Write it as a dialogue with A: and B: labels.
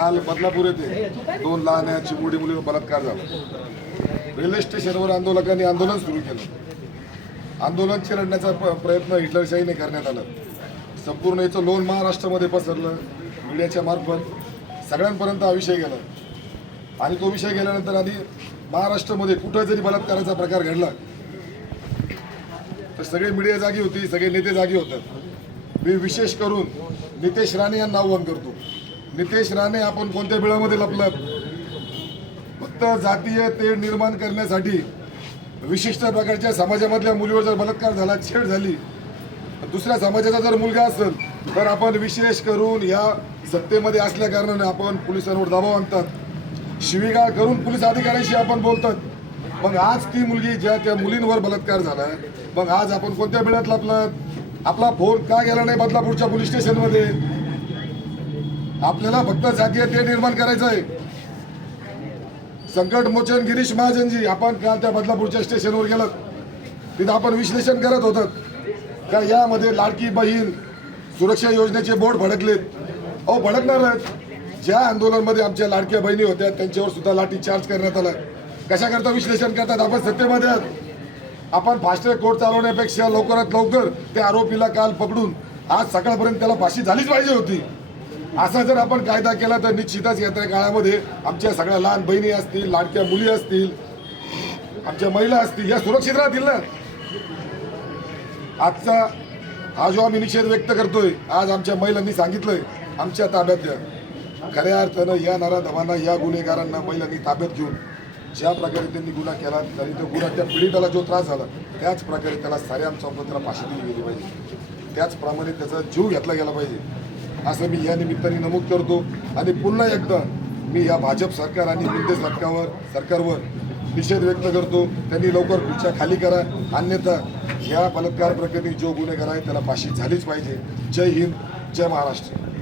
A: काल बदलापूर येथे दोन लहान या चिमुडी मुलीवर बलात्कार झाला. रेल्वे स्टेशनवर आंदोलकांनी आंदोलन सुरू केलं. आंदोलन चिरडण्याचा प्रयत्न हिटलरशाहीने करण्यात आला. संपूर्ण याचं लोन महाराष्ट्रामध्ये पसरलं मीडियाच्या मार्फत सगळ्यांपर्यंत हा विषय गेला. आणि तो विषय गेल्यानंतर आधी महाराष्ट्रामध्ये कुठं जरी बलात्काराचा प्रकार घडला तर सगळे मीडिया जागी होती सगळे नेते जागी होतात मी विशेष करून नितेश राणे यांना आव्हान करतो. नितेश राणे आपण कोणत्या बिळामध्ये लपलात? फक्त जातीय तेढ निर्माण करण्यासाठी विशिष्ट प्रकारच्या समाजामधल्या मुलीवर जर बलात्कार झाला छेड झाली दुसऱ्या समाजाचा जर मुलगा असेल तर आपण विशेष करून या सत्तेमध्ये असल्या कारणाने आपण पोलिसांवर दबाव आणतात. शिवीगाळ करून पोलीस अधिकाऱ्यांशी आपण बोलतात. मग आज ती मुलगी ज्या त्या मुलींवर बलात्कार झाला मग आज आपण कोणत्या बिळात लपलात? आपला फोन का गेला नाही बदलापूरच्या पोलीस स्टेशनमध्ये? आपल्याला फक्त जातीय ते निर्माण करायचं आहे संकट मोचन गिरीश महाजनजी आपण काल त्या बदलापूरच्या स्टेशनवर गेलं. तिथं आपण विश्लेषण करत होतं. का यामध्ये लाडकी बहीण सुरक्षा योजनेचे बोर्ड भडकलेत. अहो भडकणार आहेत. ज्या आंदोलनमध्ये आमच्या लाडक्या बहिणी होत्या त्यांच्यावर सुद्धा लाठी चार्ज करण्यात आला. कशाकरता विश्लेषण करतात? आपण सत्तेमध्ये आहात. आपण फास्ट्रॅक कोर्ट चालवण्यापेक्षा लवकरात लवकर त्या आरोपीला काल पकडून आज सकाळपर्यंत त्याला फाशी झालीच पाहिजे होती. असा जर आपण कायदा केला तर निश्चितच येत्या काळामध्ये आमच्या सगळ्या लहान बहिणी असतील लाडक्या मुली असतील आमच्या महिला असतील या सुरक्षित राहतील ना? आजचा हा जो आम्ही निषेध व्यक्त करतोय आज आमच्या महिलांनी सांगितलंय आमच्या ताब्यात द्या खऱ्या अर्थानं या नराधमांना या गुन्हेगारांना महिलांनी ताब्यात घेऊन ज्या प्रकारे त्यांनी गुन्हा केला तरी तो गुन्हा त्या पीडिताला जो त्रास झाला त्याच प्रकारे त्याला साऱ्या चौकात त्याला फाशी दिली गेली पाहिजे. त्याचप्रमाणे त्याचा जीव घेतला गेला पाहिजे. असं मी या निमित्ताने नमूद करतो. आणि पुन्हा एकदा मी या भाजप सरकार आणि मुंडे सरकारवर सरकारवर निषेध व्यक्त करतो. त्यांनी लवकर खुर्च्या खाली करा. अन्यथा ह्या बलात्कार प्रकरणी जो गुन्हेगार आहे त्याला फाशी झालीच पाहिजे. जय हिंद. जय महाराष्ट्र.